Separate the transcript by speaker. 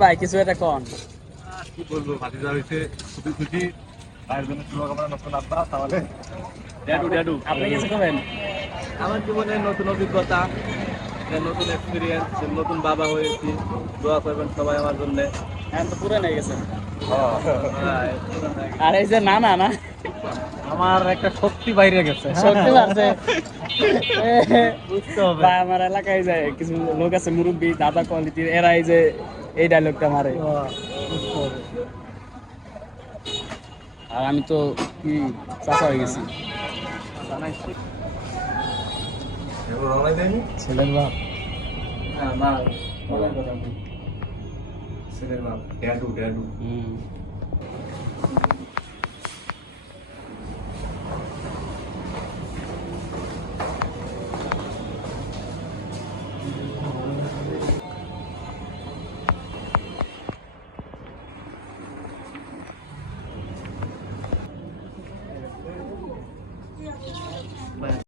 Speaker 1: ভাই কিছু একটা কন।
Speaker 2: কি বলব ভাতিজা হয়েছে খুবই খুশি। ভাইয়ের জন্য শুভকামনা নতুন আব্বা তাহলে। ড্যাডু ড্যাডু।
Speaker 1: আপনি কিছু করবেন
Speaker 3: আমার জীবনে নতুন অভিজ্ঞতা নতুন এক্সপিরিয়েন্স নতুন বাবা হয়েছি। দোয়া করবেন সবাই আমার জন্য।
Speaker 1: এখন তো পুরো হয়ে গেছে। আর এই যে না না? না
Speaker 3: আমার একটা শক্তি বাইরে গেছে। হবে।
Speaker 1: ভাই আমার এলাকায় যায় কিছু লোক আছে মুরব্বী দাদা কোয়ালিটির এরা এই যে এই ডায়লগটা মারে। আর আমি তো কি চাষা হয়ে গেছি। ছেলের বাপ।
Speaker 3: হ্যাঁ মা
Speaker 2: ছেলের বাপ ড্যাডু ড্যাডু।
Speaker 1: হুম। Bye.